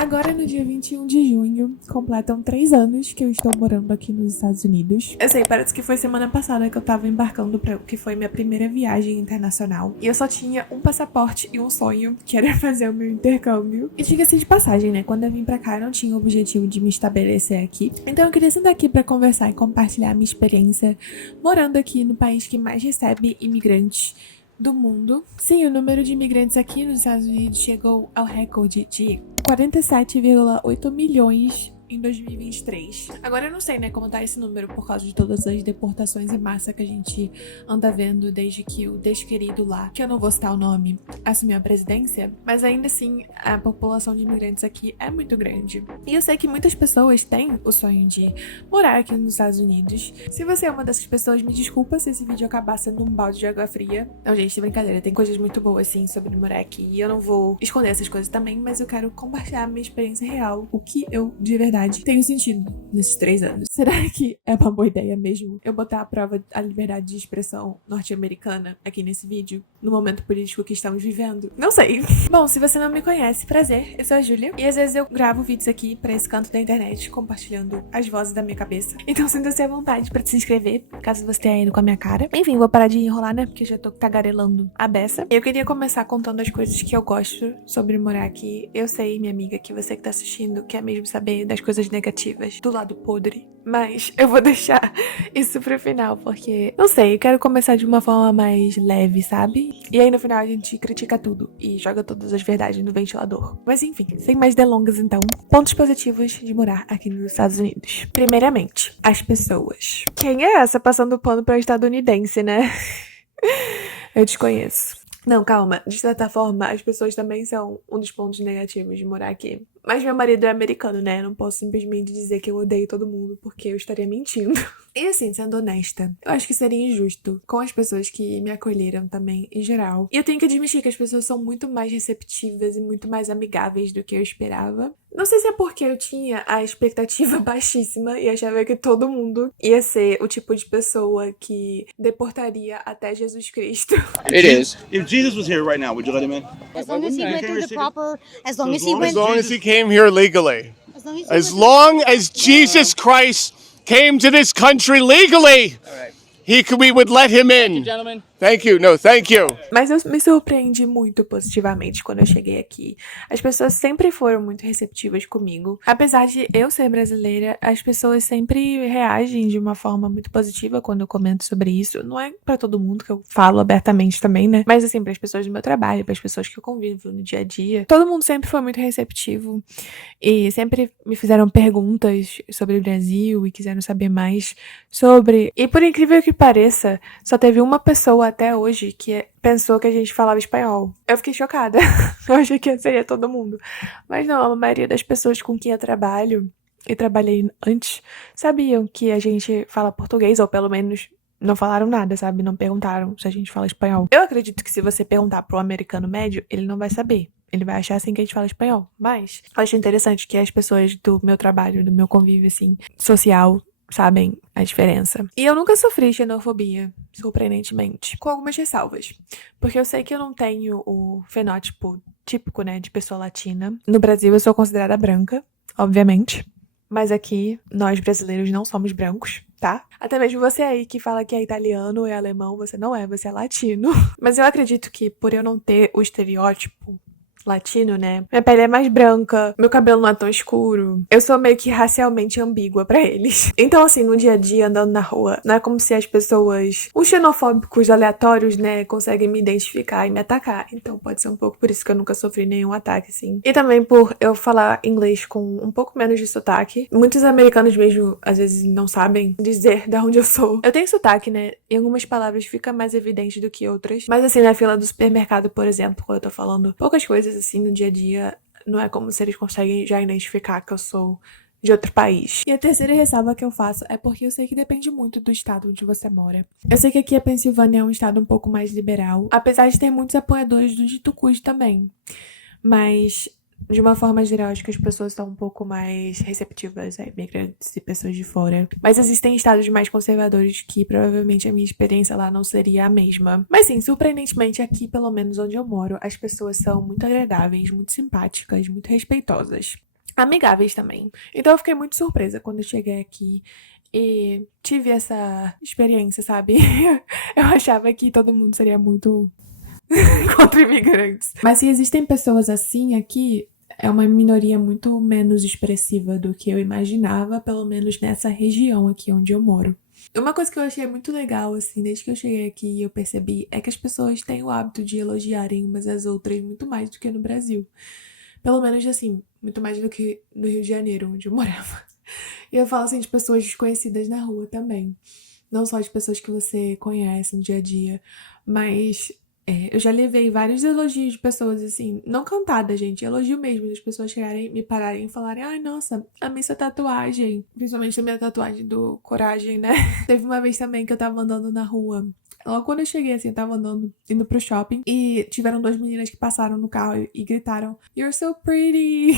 Agora, no dia 21 de junho, completam 3 anos que eu estou morando aqui nos Estados Unidos. Eu sei, parece que foi semana passada que eu tava embarcando para o que foi minha primeira viagem internacional. E eu só tinha um passaporte e um sonho, que era fazer o meu intercâmbio. E diga-se de passagem, né? Quando eu vim pra cá, eu não tinha o objetivo de me estabelecer aqui. Então eu queria sentar aqui pra conversar e compartilhar a minha experiência morando aqui no país que mais recebe imigrantes do mundo. Sim, o número de imigrantes aqui nos Estados Unidos chegou ao recorde de 47,8 milhões em 2023. Agora eu não sei, né, como tá esse número por causa de todas as deportações em massa que a gente anda vendo desde que o desquerido lá, que eu não vou citar o nome, assumiu a presidência, mas ainda assim a população de imigrantes aqui é muito grande. E eu sei que muitas pessoas têm o sonho de morar aqui nos Estados Unidos. Se você é uma dessas pessoas, me desculpa se esse vídeo acabar sendo um balde de água fria. Não, gente, brincadeira, tem coisas muito boas sim sobre morar aqui e eu não vou esconder essas coisas também, mas eu quero compartilhar a minha experiência real, o que eu de verdade tenho sentido nesses 3 anos. Será que é uma boa ideia mesmo eu botar à prova a liberdade de expressão norte-americana aqui nesse vídeo, no momento político que estamos vivendo? Não sei. Bom, se você não me conhece, prazer, eu sou a Júlia e às vezes eu gravo vídeos aqui pra esse canto da internet compartilhando as vozes da minha cabeça. Então sinta-se à vontade pra se inscrever, caso você tenha ido com a minha cara. Enfim, vou parar de enrolar, né, porque já tô tagarelando a beça. Eu queria começar contando as coisas que eu gosto sobre morar aqui. Eu sei, minha amiga, que você que tá assistindo quer mesmo saber das coisas negativas, do lado podre, mas eu vou deixar isso pro final, porque, não sei, eu quero começar de uma forma mais leve, sabe? E aí no final a gente critica tudo e joga todas as verdades no ventilador. Mas enfim, sem mais delongas então, pontos positivos de morar aqui nos Estados Unidos. Primeiramente, as pessoas. Quem é essa passando pano pra estadunidense, né? Eu desconheço. Não, calma. De certa forma, as pessoas também são um dos pontos negativos de morar aqui. Mas meu marido é americano, né? Eu não posso simplesmente dizer que eu odeio todo mundo, porque eu estaria mentindo. E assim, sendo honesta, eu acho que seria injusto com as pessoas que me acolheram também, em geral. E eu tenho que admitir que as pessoas são muito mais receptivas e muito mais amigáveis do que eu esperava. Não sei se é porque eu tinha a expectativa baixíssima e achava que todo mundo ia ser o tipo de pessoa que deportaria até Jesus Cristo. It is. If Jesus was here right now, would you let him in? As long as he went through the proper, as long as he As went, long As he came here legally. as long as he went Jesus Christ came to this country legally, we would let him in. Gentlemen. Thank you. No, thank you. Mas eu me surpreendi muito positivamente quando eu cheguei aqui. As pessoas sempre foram muito receptivas comigo. Apesar de eu ser brasileira, as pessoas sempre reagem de uma forma muito positiva quando eu comento sobre isso. Não é pra todo mundo que eu falo abertamente também, né? Mas assim, pras pessoas do meu trabalho, pras pessoas que eu convivo no dia a dia. Todo mundo sempre foi muito receptivo e sempre me fizeram perguntas sobre o Brasil e quiseram saber mais sobre. E por incrível que pareça, só teve uma pessoa até hoje que pensou que a gente falava espanhol. Eu fiquei chocada. Eu achei que seria todo mundo. Mas não, a maioria das pessoas com quem eu trabalho, e trabalhei antes, sabiam que a gente fala português, ou pelo menos não falaram nada, sabe? Não perguntaram se a gente fala espanhol. Eu acredito que se você perguntar pro americano médio, ele não vai saber. Ele vai achar assim que a gente fala espanhol. Mas eu acho interessante que as pessoas do meu trabalho, do meu convívio, assim, social, sabem a diferença. E eu nunca sofri xenofobia, surpreendentemente. Com algumas ressalvas. Porque eu sei que eu não tenho o fenótipo típico, né, de pessoa latina. No Brasil eu sou considerada branca, obviamente. Mas aqui, nós brasileiros não somos brancos, tá? Até mesmo você aí que fala que é italiano ou é alemão, você não é, você é latino. Mas eu acredito que por eu não ter o estereótipo latino, né? Minha pele é mais branca, meu cabelo não é tão escuro. Eu sou meio que racialmente ambígua pra eles. Então, assim, no dia a dia, andando na rua, não é como se as pessoas, os xenofóbicos aleatórios, né, conseguem me identificar e me atacar. Então, pode ser um pouco por isso que eu nunca sofri nenhum ataque, assim. E também por eu falar inglês com um pouco menos de sotaque. Muitos americanos mesmo, às vezes, não sabem dizer de onde eu sou. Eu tenho sotaque, né? E algumas palavras fica mais evidente do que outras. Mas, assim, na fila do supermercado, por exemplo, quando eu tô falando poucas coisas assim no dia a dia, não é como se eles conseguem já identificar que eu sou de outro país. E a terceira ressalva que eu faço é porque eu sei que depende muito do estado onde você mora. Eu sei que aqui a Pensilvânia é um estado um pouco mais liberal, apesar de ter muitos apoiadores do Tucumã também. Mas de uma forma geral, acho que as pessoas são um pouco mais receptivas a imigrantes e pessoas de fora. Mas existem estados mais conservadores que provavelmente a minha experiência lá não seria a mesma. Mas sim, surpreendentemente aqui, pelo menos onde eu moro, as pessoas são muito agradáveis, muito simpáticas, muito respeitosas. amigáveis também. Então eu fiquei muito surpresa quando eu cheguei aqui e tive essa experiência, sabe? Eu achava que todo mundo seria muito contra imigrantes. Mas se existem pessoas assim aqui, é uma minoria muito menos expressiva do que eu imaginava, pelo menos nessa região aqui onde eu moro. Uma coisa que eu achei muito legal, assim, desde que eu cheguei aqui e eu percebi, é que as pessoas têm o hábito de elogiarem umas às outras muito mais do que no Brasil. Pelo menos, assim, muito mais do que no Rio de Janeiro, onde eu morava. E eu falo, assim, de pessoas desconhecidas na rua também. Não só de pessoas que você conhece no dia a dia, mas eu já levei vários elogios de pessoas, assim, não cantada, gente, elogio mesmo, das pessoas chegarem, me pararem e falarem, ai, nossa, amei sua tatuagem. Principalmente a minha tatuagem do Coragem, né? Teve uma vez também que eu tava andando na rua. Logo quando eu cheguei, assim, eu tava andando, indo pro shopping, e tiveram duas meninas que passaram no carro e gritaram, You're so pretty!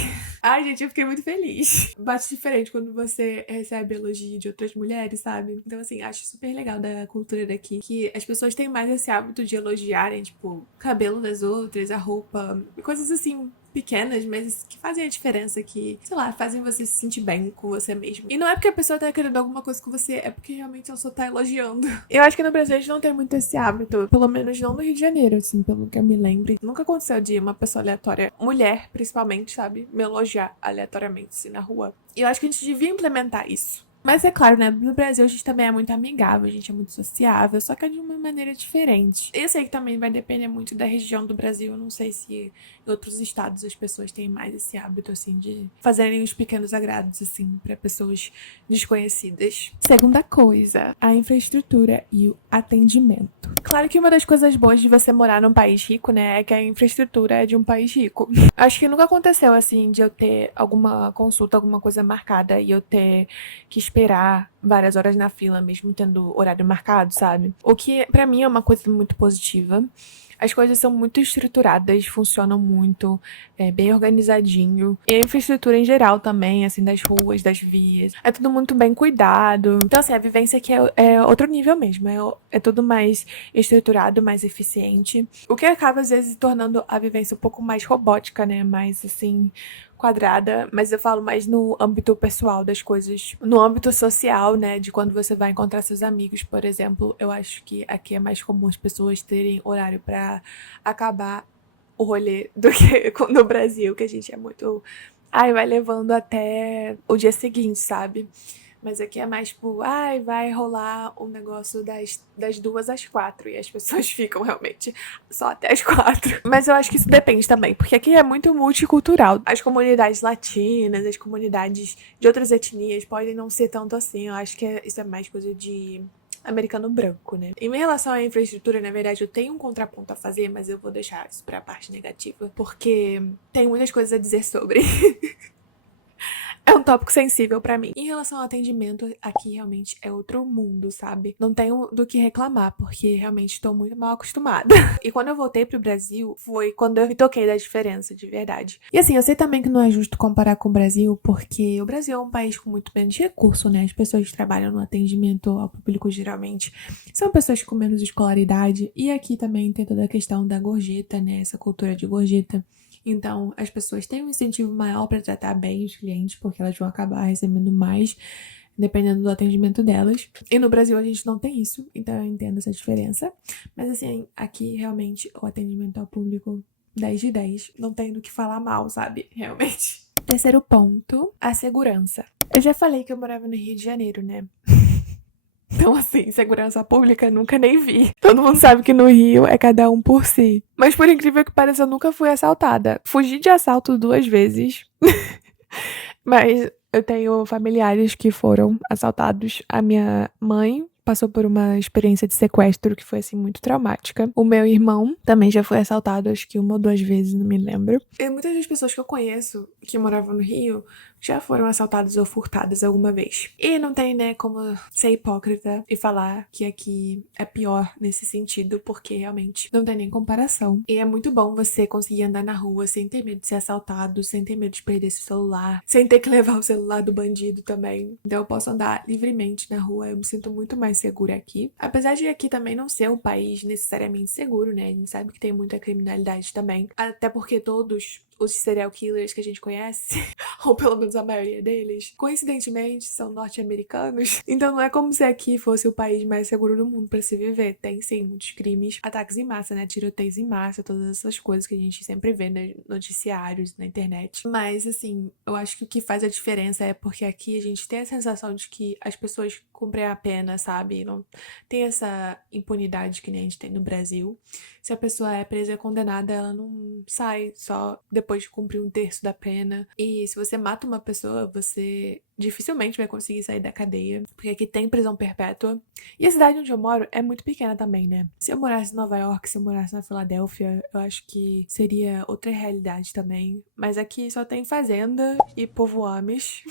Ai, gente, eu fiquei muito feliz. Bate diferente quando você recebe elogio de outras mulheres, sabe? Então, assim, acho super legal da cultura daqui, que as pessoas têm mais esse hábito de elogiarem, tipo, o cabelo das outras, a roupa, coisas assim, pequenas, mas que fazem a diferença, que, sei lá, fazem você se sentir bem com você mesmo. E não é porque a pessoa tá querendo alguma coisa com você, é porque realmente ela só tá elogiando. Eu acho que no Brasil a gente não tem muito esse hábito, pelo menos não no Rio de Janeiro, assim, pelo que eu me lembro. Nunca aconteceu de uma pessoa aleatória, mulher principalmente, sabe, me elogiar aleatoriamente, assim, na rua. E eu acho que a gente devia implementar isso. Mas é claro, né, no Brasil a gente também é muito amigável, a gente é muito sociável, só que é de uma maneira diferente. Eu sei que também vai depender muito da região do Brasil, eu não sei se em outros estados as pessoas têm mais esse hábito, assim, de fazerem uns pequenos agrados, assim, pra pessoas desconhecidas. Segunda coisa, a infraestrutura e o atendimento. Claro que uma das coisas boas de você morar num país rico, né, é que a infraestrutura é de um país rico. Acho que nunca aconteceu, assim, de eu ter alguma consulta, alguma coisa marcada e eu ter que esperar várias horas na fila, mesmo tendo horário marcado, sabe? O que, pra mim, é uma coisa muito positiva. As coisas são muito estruturadas, funcionam muito, é bem organizadinho. E a infraestrutura em geral também, assim, das ruas, das vias. É tudo muito bem cuidado. Então, assim, a vivência aqui é outro nível mesmo. É tudo mais estruturado, mais eficiente. O que acaba, às vezes, tornando a vivência um pouco mais robótica, né? Mais, assim, quadrada, mas eu falo mais no âmbito pessoal das coisas, no âmbito social, né, de quando você vai encontrar seus amigos, por exemplo. Eu acho que aqui é mais comum as pessoas terem horário pra acabar o rolê do que no Brasil, que a gente é muito, ai, vai levando até o dia seguinte, sabe? Mas aqui é mais tipo, ai, vai rolar um negócio das 2 às 4. E as pessoas ficam realmente só até as 4. Mas eu acho que isso depende também, porque aqui é muito multicultural. As comunidades latinas, as comunidades de outras etnias podem não ser tanto assim. Eu acho que isso é mais coisa de americano branco, né? Em relação à infraestrutura, na verdade, eu tenho um contraponto a fazer, mas eu vou deixar isso pra parte negativa, porque tem muitas coisas a dizer sobre. É um tópico sensível pra mim. Em relação ao atendimento, aqui realmente é outro mundo, sabe? Não tenho do que reclamar, porque realmente estou muito mal acostumada. E quando eu voltei pro Brasil, foi quando eu me toquei da diferença, de verdade. E assim, eu sei também que não é justo comparar com o Brasil, porque o Brasil é um país com muito menos recurso, né? As pessoas que trabalham no atendimento ao público, geralmente, são pessoas com menos escolaridade. E aqui também tem toda a questão da gorjeta, né? Essa cultura de gorjeta. Então, as pessoas têm um incentivo maior para tratar bem os clientes, porque elas vão acabar recebendo mais, dependendo do atendimento delas. E no Brasil a gente não tem isso, então eu entendo essa diferença. Mas assim, aqui realmente o atendimento ao público 10 de 10. Não tem do que falar mal, sabe? Realmente. Terceiro ponto, a segurança. Eu já falei que eu morava no Rio de Janeiro, né? Então, assim, segurança pública nunca nem vi. Todo mundo sabe que no Rio é cada um por si. Mas por incrível que pareça, eu nunca fui assaltada. Fugi de assalto 2 vezes. Mas eu tenho familiares que foram assaltados. A minha mãe passou por uma experiência de sequestro que foi, assim, muito traumática. O meu irmão também já foi assaltado, acho que 1 ou 2 vezes, não me lembro. E muitas das pessoas que eu conheço que moravam no Rio já foram assaltadas ou furtadas alguma vez. E não tem, né, como ser hipócrita e falar que aqui é pior nesse sentido, porque realmente não tem nem comparação. E é muito bom você conseguir andar na rua sem ter medo de ser assaltado, sem ter medo de perder seu celular, sem ter que levar o celular do bandido também. Então eu posso andar livremente na rua, eu me sinto muito mais segura aqui. Apesar de aqui também não ser um país necessariamente seguro, né, a gente sabe que tem muita criminalidade também. Até porque todos os serial killers que a gente conhece ou pelo menos a maioria deles, coincidentemente são norte-americanos. Então não é como se aqui fosse o país mais seguro do mundo pra se viver. Tem sim muitos crimes, ataques em massa, né, tiroteios em massa, todas essas coisas que a gente sempre vê nos noticiários, na internet. Mas assim, eu acho que o que faz a diferença é porque aqui a gente tem a sensação de que as pessoas cumprem a pena, sabe? Não tem essa impunidade que nem a gente tem no Brasil. Se a pessoa é presa e condenada, ela não sai só depois de cumprir 1/3 da pena. E se você mata uma pessoa, você dificilmente vai conseguir sair da cadeia, porque aqui tem prisão perpétua. E a cidade onde eu moro é muito pequena também, né? Se eu morasse em Nova York, se eu morasse na Filadélfia, eu acho que seria outra realidade também. Mas aqui só tem fazenda e povo Amish.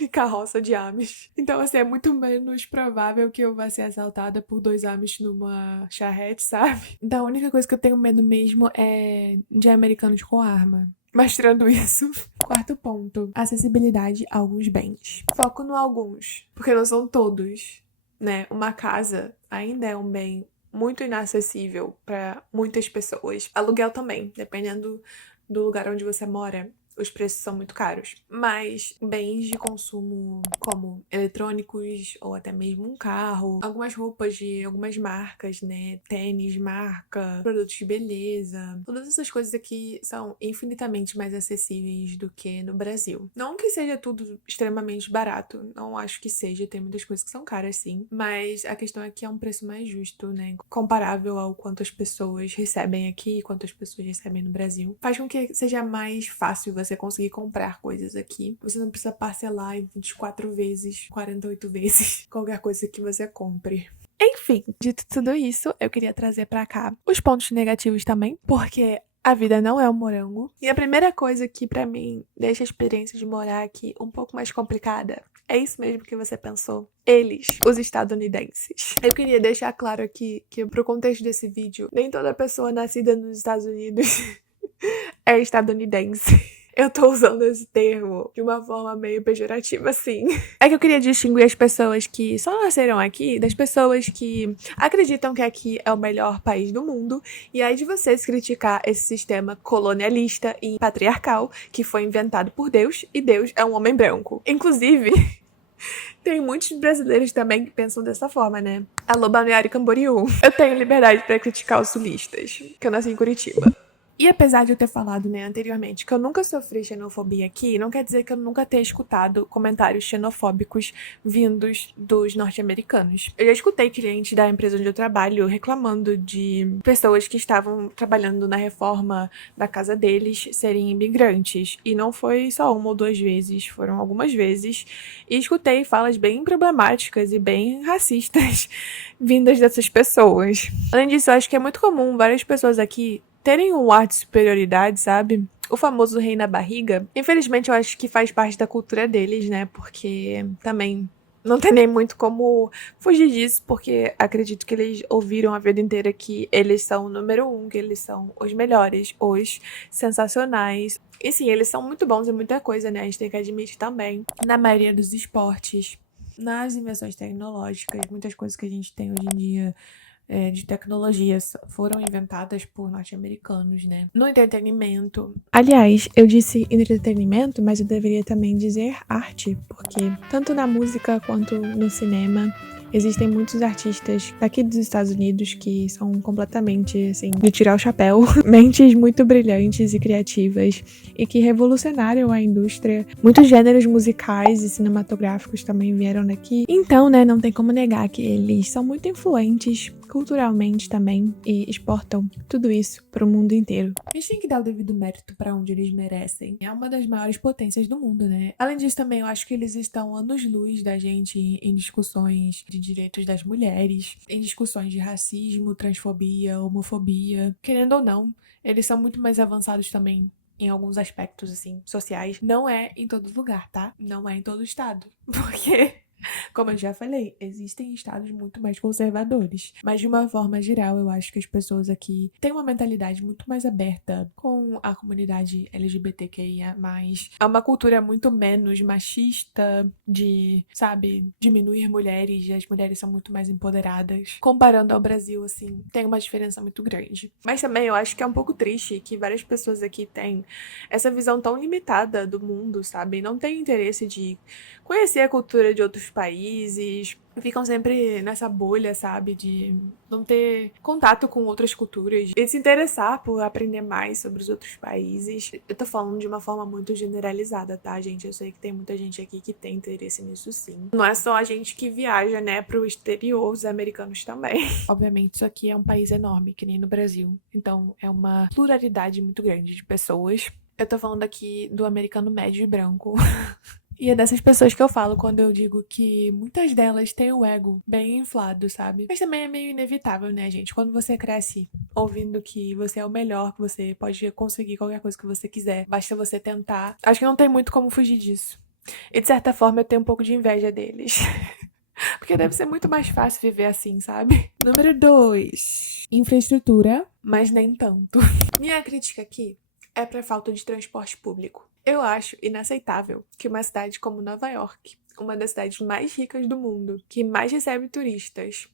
E carroça de Amish. Então, assim, é muito menos provável que eu vá ser assaltada por 2 Amish numa charrete, sabe? Então, a única coisa que eu tenho medo mesmo é de americanos com arma. Mas tirando isso, quarto ponto, acessibilidade a alguns bens. Foco no alguns, porque não são todos, né? Uma casa ainda é um bem muito inacessível para muitas pessoas. Aluguel também, dependendo do lugar onde você mora. Os preços são muito caros, mas bens de consumo como eletrônicos ou até mesmo um carro, algumas roupas de algumas marcas, né, tênis, marca, produtos de beleza, todas essas coisas aqui são infinitamente mais acessíveis do que no Brasil. Não que seja tudo extremamente barato, não acho que seja, tem muitas coisas que são caras sim, mas a questão é que é um preço mais justo, né, comparável ao quanto as pessoas recebem aqui e quanto as pessoas recebem no Brasil. Faz com que seja mais fácil você conseguir comprar coisas aqui. Você não precisa parcelar em 24 vezes, 48 vezes, qualquer coisa que você compre. Enfim, dito tudo isso, eu queria trazer pra cá os pontos negativos também, porque a vida não é um morango. E a primeira coisa que pra mim deixa a experiência de morar aqui um pouco mais complicada é isso mesmo que você pensou. Eles, os estadunidenses. Eu queria deixar claro aqui que pro contexto desse vídeo, nem toda pessoa nascida nos Estados Unidos é estadunidense. Eu tô usando esse termo de uma forma meio pejorativa, assim. É que eu queria distinguir as pessoas que só nasceram aqui das pessoas que acreditam que aqui é o melhor país do mundo. E aí de vocês criticar esse sistema colonialista e patriarcal que foi inventado por Deus, e Deus é um homem branco. Inclusive, tem muitos brasileiros também que pensam dessa forma, né? Alô, Balneário Camboriú. Eu tenho liberdade pra criticar os sulistas, que eu nasci em Curitiba. E apesar de eu ter falado, né, anteriormente que eu nunca sofri xenofobia aqui, não quer dizer que eu nunca tenha escutado comentários xenofóbicos vindos dos norte-americanos. Eu já escutei clientes da empresa onde eu trabalho reclamando de pessoas que estavam trabalhando na reforma da casa deles serem imigrantes. E não foi só uma ou duas vezes, foram algumas vezes. E escutei falas bem problemáticas e bem racistas vindas dessas pessoas. Além disso, eu acho que é muito comum várias pessoas aqui terem um ar de superioridade, sabe? O famoso rei na barriga. Infelizmente, eu acho que faz parte da cultura deles, né? Porque também não tem nem muito como fugir disso, porque acredito que eles ouviram a vida inteira que eles são o número 1, que eles são os melhores, os sensacionais. E sim, eles são muito bons em muita coisa, né? A gente tem que admitir também. Na maioria dos esportes, nas invenções tecnológicas, muitas coisas que a gente tem hoje em dia de tecnologias foram inventadas por norte-americanos, né? No entretenimento. Aliás, eu disse entretenimento, mas eu deveria também dizer arte, porque tanto na música quanto no cinema existem muitos artistas daqui dos Estados Unidos que são completamente, assim, de tirar o chapéu. Mentes muito brilhantes e criativas e que revolucionaram a indústria. Muitos gêneros musicais e cinematográficos também vieram daqui. Então, né, não tem como negar que eles são muito influentes culturalmente também e exportam tudo isso para o mundo inteiro. A gente tem que dar o devido mérito para onde eles merecem. É uma das maiores potências do mundo, né? Além disso, também eu acho que eles estão anos-luz da gente em discussões de direitos das mulheres, em discussões de racismo, transfobia, homofobia. Querendo ou não, eles são muito mais avançados também em alguns aspectos, assim, sociais. Não é em todo lugar, tá? Não é em todo estado. Porque Como eu já falei, existem estados muito mais conservadores. Mas de uma forma geral, eu acho que as pessoas aqui têm uma mentalidade muito mais aberta com a comunidade LGBTQIA+. É uma cultura muito menos machista de, sabe, diminuir mulheres. As mulheres são muito mais empoderadas. Comparando ao Brasil, assim, tem uma diferença muito grande. Mas também eu acho que é um pouco triste que várias pessoas aqui têm essa visão tão limitada do mundo, sabe? Não tem interesse de conhecer a cultura de outros países, ficam sempre nessa bolha, sabe? De não ter contato com outras culturas e se interessar por aprender mais sobre os outros países. Eu tô falando de uma forma muito generalizada, tá, gente? Eu sei que tem muita gente aqui que tem interesse nisso, sim. Não é só a gente que viaja, né, pro exterior, os americanos também. Obviamente, isso aqui é um país enorme, que nem no Brasil. Então, é uma pluralidade muito grande de pessoas. Eu tô falando aqui do americano médio e branco. E é dessas pessoas que eu falo quando eu digo que muitas delas têm o ego bem inflado, sabe? Mas também é meio inevitável, né, gente? Quando você cresce ouvindo que você é o melhor, que você pode conseguir qualquer coisa que você quiser, basta você tentar. Acho que não tem muito como fugir disso. E de certa forma eu tenho um pouco de inveja deles. Porque deve ser muito mais fácil viver assim, sabe? Número 2. Infraestrutura, mas nem tanto. Minha crítica aqui é pra falta de transporte público. Eu acho inaceitável que uma cidade como Nova York, uma das cidades mais ricas do mundo, que mais recebe turistas,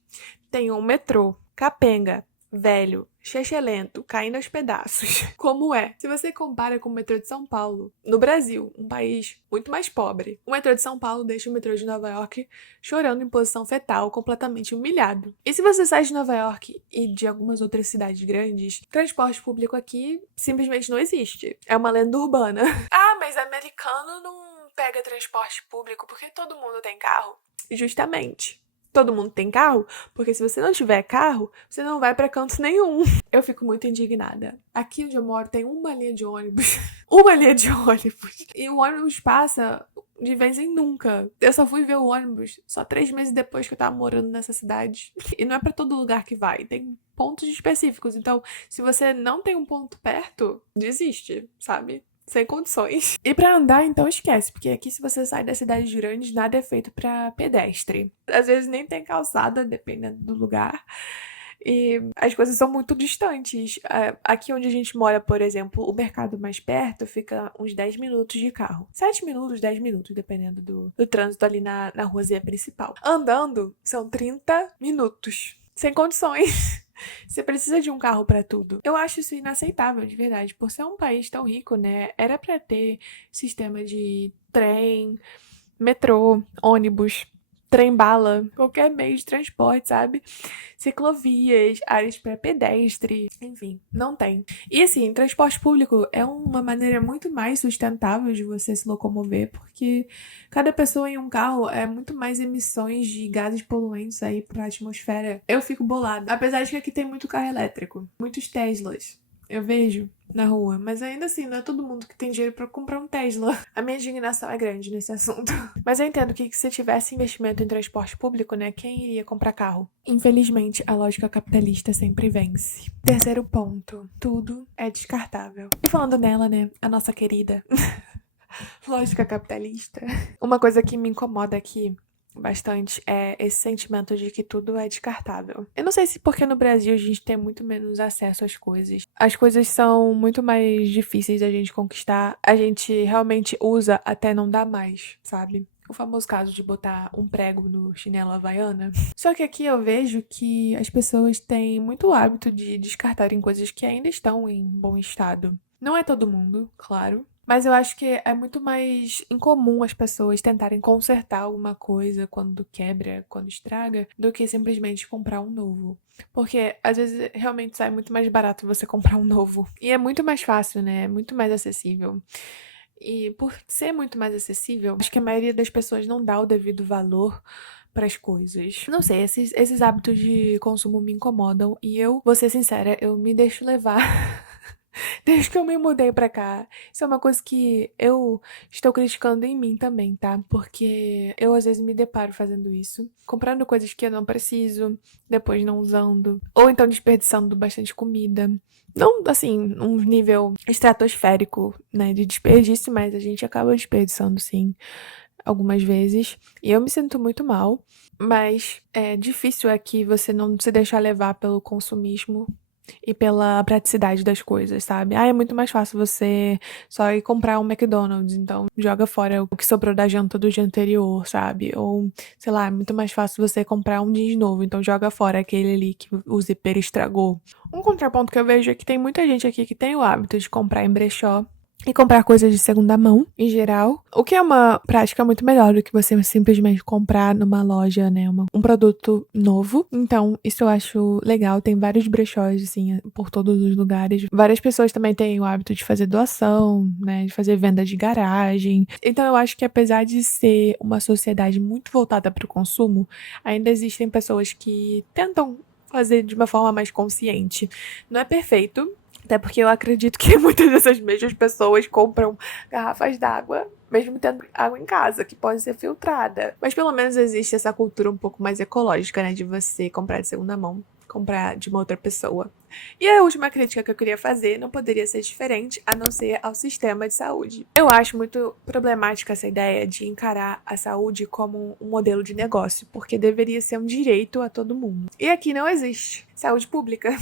tenha um metrô capenga, velho, chechelento, caindo aos pedaços. Como é? Se você compara com o metrô de São Paulo, no Brasil, um país muito mais pobre, o metrô de São Paulo deixa o metrô de Nova York chorando em posição fetal, completamente humilhado. E se você sai de Nova York e de algumas outras cidades grandes, transporte público aqui simplesmente não existe. É uma lenda urbana. Ah, mas americano não pega transporte público porque todo mundo tem carro? Justamente. Todo mundo tem carro, porque se você não tiver carro, você não vai pra canto nenhum. Eu fico muito indignada. Aqui onde eu moro tem uma linha de ônibus. Uma linha de ônibus. E o ônibus passa de vez em nunca. Eu só fui ver o ônibus só 3 meses depois que eu tava morando nessa cidade. E não é pra todo lugar que vai. Tem pontos específicos. Então, se você não tem um ponto perto, desiste, sabe? Sem condições. E pra andar, então esquece, porque aqui se você sai das cidades grandes, nada é feito pra pedestre. Às vezes nem tem calçada, dependendo do lugar. E as coisas são muito distantes. Aqui onde a gente mora, por exemplo, o mercado mais perto fica uns 10 minutos de carro. 7 minutos, 10 minutos, dependendo do trânsito ali na ruazinha principal. Andando, são 30 minutos. Sem condições. Você precisa de um carro pra tudo. Eu acho isso inaceitável, de verdade. Por ser um país tão rico, né? Era pra ter sistema de trem, metrô, ônibus, trem-bala, qualquer meio de transporte, sabe? Ciclovias, áreas para pedestre, enfim, não tem. E assim, transporte público é uma maneira muito mais sustentável de você se locomover, porque cada pessoa em um carro é muito mais emissões de gases poluentes aí para a atmosfera. Eu fico bolada. Apesar de que aqui tem muito carro elétrico, muitos Teslas. Eu vejo na rua, mas ainda assim, não é todo mundo que tem dinheiro pra comprar um Tesla. A minha indignação é grande nesse assunto. Mas eu entendo que se tivesse investimento em transporte público, né, quem iria comprar carro? Infelizmente, a lógica capitalista sempre vence. Terceiro ponto, tudo é descartável. E falando nela, né, a nossa querida lógica capitalista. Uma coisa que me incomoda aqui bastante é esse sentimento de que tudo é descartável. Eu não sei se porque no Brasil a gente tem muito menos acesso às coisas. As coisas são muito mais difíceis da gente conquistar. A gente realmente usa até não dar mais, sabe? O famoso caso de botar um prego no chinelo havaiana. Só que aqui eu vejo que as pessoas têm muito hábito de descartarem coisas que ainda estão em bom estado. Não é todo mundo, claro. Mas eu acho que é muito mais incomum as pessoas tentarem consertar alguma coisa quando quebra, quando estraga, do que simplesmente comprar um novo. Porque às vezes realmente sai muito mais barato você comprar um novo. E é muito mais fácil, né? É muito mais acessível. E por ser muito mais acessível, acho que a maioria das pessoas não dá o devido valor para as coisas. Não sei, esses hábitos de consumo me incomodam. E eu, vou ser sincera, eu me deixo levar. Desde que eu me mudei pra cá. Isso é uma coisa que eu estou criticando em mim também, tá? Porque eu às vezes me deparo fazendo isso. Comprando coisas que eu não preciso, depois não usando. Ou então desperdiçando bastante comida. Não, assim, um nível estratosférico, né, de desperdício, mas a gente acaba desperdiçando, sim, algumas vezes e eu me sinto muito mal, mas é difícil aqui você não se deixar levar pelo consumismo e pela praticidade das coisas, sabe? É muito mais fácil você só ir comprar um McDonald's, então joga fora o que sobrou da janta do dia anterior, sabe? Ou, sei lá, é muito mais fácil você comprar um jeans novo, então joga fora aquele ali que o zíper estragou. Um contraponto que eu vejo é que tem muita gente aqui que tem o hábito de comprar em brechó e comprar coisas de segunda mão, em geral, o que é uma prática muito melhor do que você simplesmente comprar numa loja, né, um produto novo. Então, isso eu acho legal, tem vários brechós, assim, por todos os lugares. Várias pessoas também têm o hábito de fazer doação, né, de fazer venda de garagem. Então, eu acho que apesar de ser uma sociedade muito voltada para o consumo, ainda existem pessoas que tentam fazer de uma forma mais consciente. Não é perfeito, até porque eu acredito que muitas dessas mesmas pessoas compram garrafas d'água, mesmo tendo água em casa, que pode ser filtrada. Mas pelo menos existe essa cultura um pouco mais ecológica, né? De você comprar de segunda mão, comprar de uma outra pessoa. E a última crítica que eu queria fazer não poderia ser diferente, a não ser ao sistema de saúde. Eu acho muito problemática essa ideia de encarar a saúde como um modelo de negócio, porque deveria ser um direito a todo mundo. E aqui não existe saúde pública.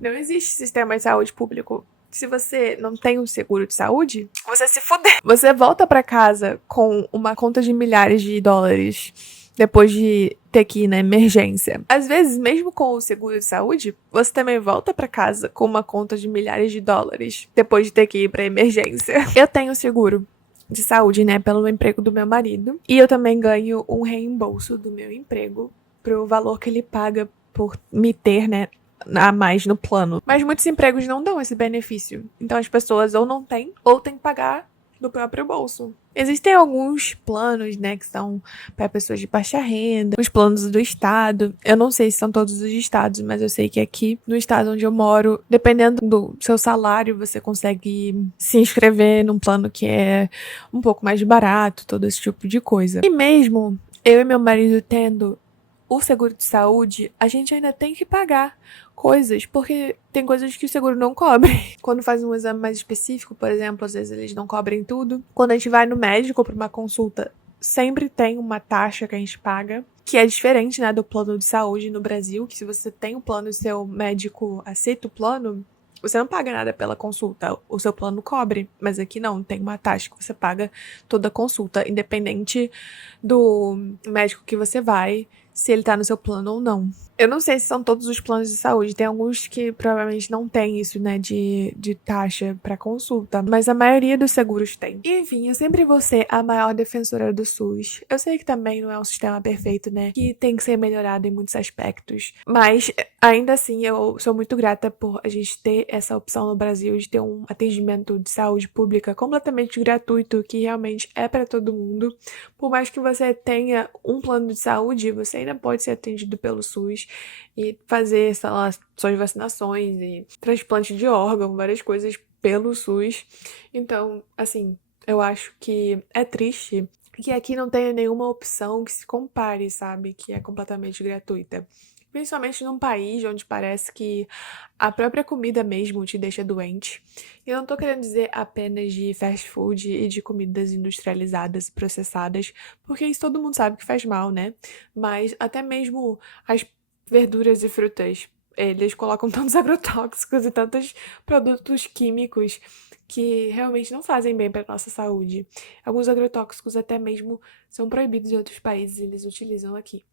Não existe sistema de saúde público. Se você não tem um seguro de saúde, você se fuder. Você volta pra casa com uma conta de milhares de dólares depois de ter que ir na emergência. Às vezes, mesmo com o seguro de saúde, você também volta pra casa com uma conta de milhares de dólares depois de ter que ir pra emergência. Eu tenho seguro de saúde, né, pelo emprego do meu marido. E eu também ganho um reembolso do meu emprego pro valor que ele paga por me ter, né, a mais no plano. Mas muitos empregos não dão esse benefício. Então as pessoas ou não têm, ou têm que pagar do próprio bolso. Existem alguns planos, né, que são para pessoas de baixa renda, os planos do estado. Eu não sei se são todos os estados, mas eu sei que aqui no estado onde eu moro, dependendo do seu salário, você consegue se inscrever num plano que é um pouco mais barato, todo esse tipo de coisa. E mesmo eu e meu marido tendo o seguro de saúde, a gente ainda tem que pagar coisas, porque tem coisas que o seguro não cobre. Quando faz um exame mais específico, por exemplo, às vezes eles não cobrem tudo. Quando a gente vai no médico para uma consulta, sempre tem uma taxa que a gente paga, que é diferente, né, do plano de saúde no Brasil, que se você tem o plano e seu médico aceita o plano, você não paga nada pela consulta, o seu plano cobre, mas aqui não, tem uma taxa que você paga toda a consulta, independente do médico que você vai, se ele tá no seu plano ou não. Eu não sei se são todos os planos de saúde, tem alguns que provavelmente não tem isso, né, de taxa pra consulta, mas a maioria dos seguros tem. E, enfim, eu sempre vou ser a maior defensora do SUS. Eu sei que também não é um sistema perfeito, né, que tem que ser melhorado em muitos aspectos, mas ainda assim eu sou muito grata por a gente ter essa opção no Brasil de ter um atendimento de saúde pública completamente gratuito, que realmente é pra todo mundo. Por mais que você tenha um plano de saúde, você ainda pode ser atendido pelo SUS e fazer, sei lá, suas vacinações e transplante de órgão, várias coisas pelo SUS. Então, assim, eu acho que é triste que aqui não tenha nenhuma opção que se compare, sabe? Que é completamente gratuita. Principalmente num país onde parece que a própria comida mesmo te deixa doente. E eu não tô querendo dizer apenas de fast food e de comidas industrializadas e processadas, porque isso todo mundo sabe que faz mal, né? Mas até mesmo as verduras e frutas, eles colocam tantos agrotóxicos e tantos produtos químicos que realmente não fazem bem para nossa saúde. Alguns agrotóxicos até mesmo são proibidos em outros países e eles utilizam aqui.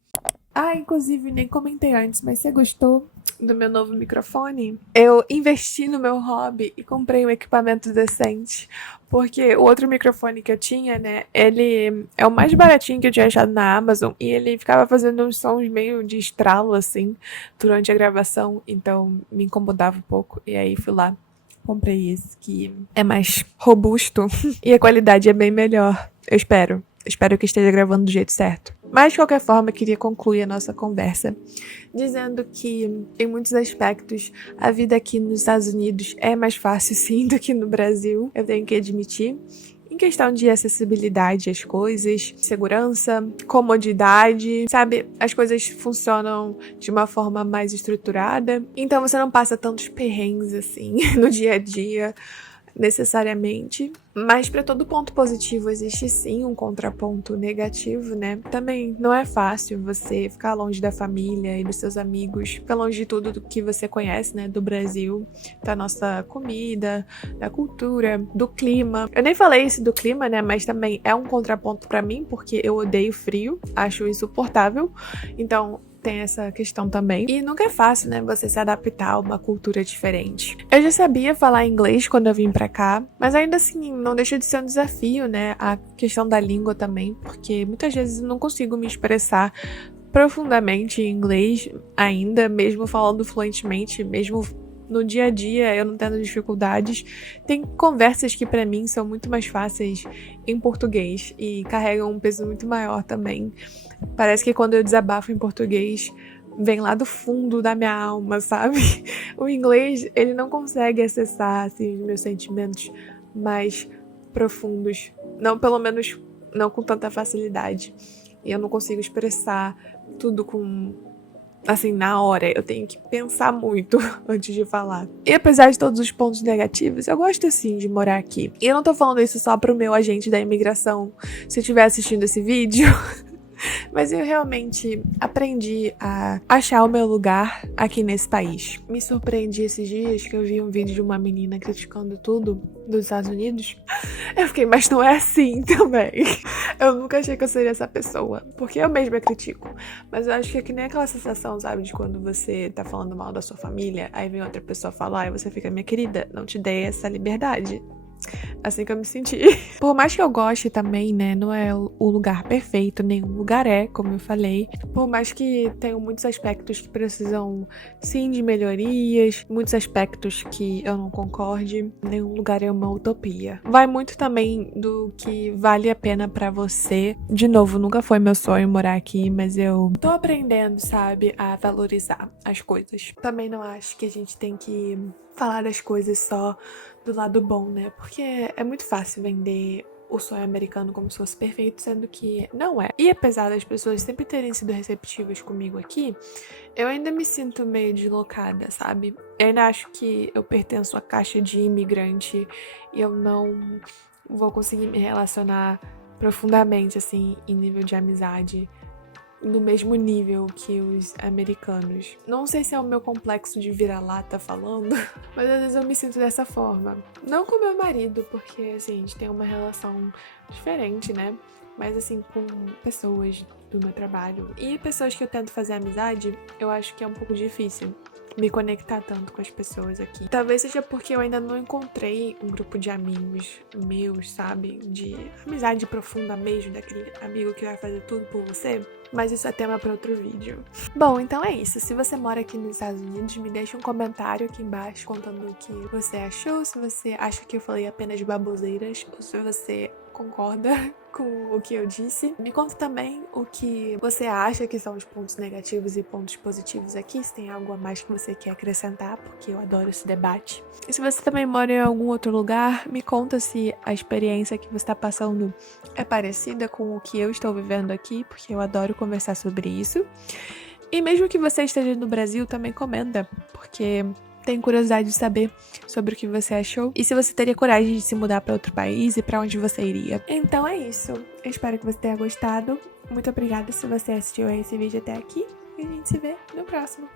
Inclusive, nem comentei antes, mas você gostou do meu novo microfone? Eu investi no meu hobby e comprei um equipamento decente, porque o outro microfone que eu tinha, né, ele é o mais baratinho que eu tinha achado na Amazon e ele ficava fazendo uns sons meio de estralo, assim, durante a gravação, então me incomodava um pouco, e aí fui lá, comprei esse que é mais robusto e a qualidade é bem melhor, eu espero. Espero que esteja gravando do jeito certo. Mas, de qualquer forma, eu queria concluir a nossa conversa dizendo que, em muitos aspectos, a vida aqui nos Estados Unidos é mais fácil, sim, do que no Brasil. Eu tenho que admitir. Em questão de acessibilidade às coisas, segurança, comodidade, sabe? As coisas funcionam de uma forma mais estruturada. Então, você não passa tantos perrengues, assim, no dia a dia. necessariamente, mas para todo ponto positivo existe sim um contraponto negativo, né? Também não é fácil você ficar longe da família e dos seus amigos, ficar longe de tudo do que você conhece, né, do Brasil, da nossa comida, da cultura, do clima. Eu nem falei isso do clima, né, mas também é um contraponto para mim, porque eu odeio frio, acho insuportável. Então, tem essa questão também. E nunca é fácil, né, você se adaptar a uma cultura diferente. Eu já sabia falar inglês quando eu vim pra cá, mas ainda assim, não deixa de ser um desafio, né, a questão da língua também, porque muitas vezes eu não consigo me expressar profundamente em inglês ainda, mesmo falando fluentemente, mesmo no dia a dia eu não tendo dificuldades. Tem conversas que pra mim são muito mais fáceis em português e carregam um peso muito maior também. Parece que quando eu desabafo em português, vem lá do fundo da minha alma, sabe? O inglês, ele não consegue acessar, assim, os meus sentimentos mais profundos. Não, pelo menos, não com tanta facilidade. E eu não consigo expressar tudo assim, na hora. Eu tenho que pensar muito antes de falar. E apesar de todos os pontos negativos, eu gosto sim de morar aqui. E eu não tô falando isso só pro meu agente da imigração, se estiver assistindo esse vídeo. Mas eu realmente aprendi a achar o meu lugar aqui nesse país. Me surpreendi esses dias que eu vi um vídeo de uma menina criticando tudo dos Estados Unidos. Eu fiquei, mas não é assim também. Eu nunca achei que eu seria essa pessoa, porque eu mesma critico. Mas eu acho que é que nem aquela sensação, sabe, de quando você tá falando mal da sua família, aí vem outra pessoa falar e você fica, minha querida, não te dei essa liberdade. Assim que eu me senti. Por mais que eu goste também, né, não é o lugar perfeito, nenhum lugar é, como eu falei. Por mais que tenham muitos aspectos que precisam, sim, de melhorias, muitos aspectos que eu não concorde, nenhum lugar é uma utopia. Vai muito também do que vale a pena pra você. De novo, nunca foi meu sonho morar aqui, mas eu tô aprendendo, sabe, a valorizar as coisas. Também não acho que a gente tem que falar das coisas só do lado bom, né? Porque é muito fácil vender o sonho americano como se fosse perfeito, sendo que não é. E apesar das pessoas sempre terem sido receptivas comigo aqui, eu ainda me sinto meio deslocada, sabe? Eu ainda acho que eu pertenço à caixa de imigrante e eu não vou conseguir me relacionar profundamente, assim, em nível de amizade, no mesmo nível que os americanos. Não sei se é o meu complexo de vira-lata falando, mas às vezes eu me sinto dessa forma. Não com meu marido, porque assim, a gente tem uma relação diferente, né? Mas assim, com pessoas do meu trabalho e pessoas que eu tento fazer amizade, eu acho que é um pouco difícil me conectar tanto com as pessoas aqui. Talvez seja porque eu ainda não encontrei um grupo de amigos meus, sabe? De amizade profunda mesmo, daquele amigo que vai fazer tudo por você. Mas isso é tema para outro vídeo. Bom, então é isso. Se você mora aqui nos Estados Unidos, me deixa um comentário aqui embaixo contando o que você achou, se você acha que eu falei apenas baboseiras, ou se você concorda com o que eu disse. Me conta também o que você acha que são os pontos negativos e pontos positivos aqui, se tem algo a mais que você quer acrescentar, porque eu adoro esse debate. E se você também mora em algum outro lugar, me conta se a experiência que você está passando é parecida com o que eu estou vivendo aqui, porque eu adoro conversar sobre isso. E mesmo que você esteja no Brasil, também comenta, porque tenho curiosidade de saber sobre o que você achou e se você teria coragem de se mudar para outro país e para onde você iria. Então é isso. Eu espero que você tenha gostado. Muito obrigada se você assistiu a esse vídeo até aqui e a gente se vê no próximo.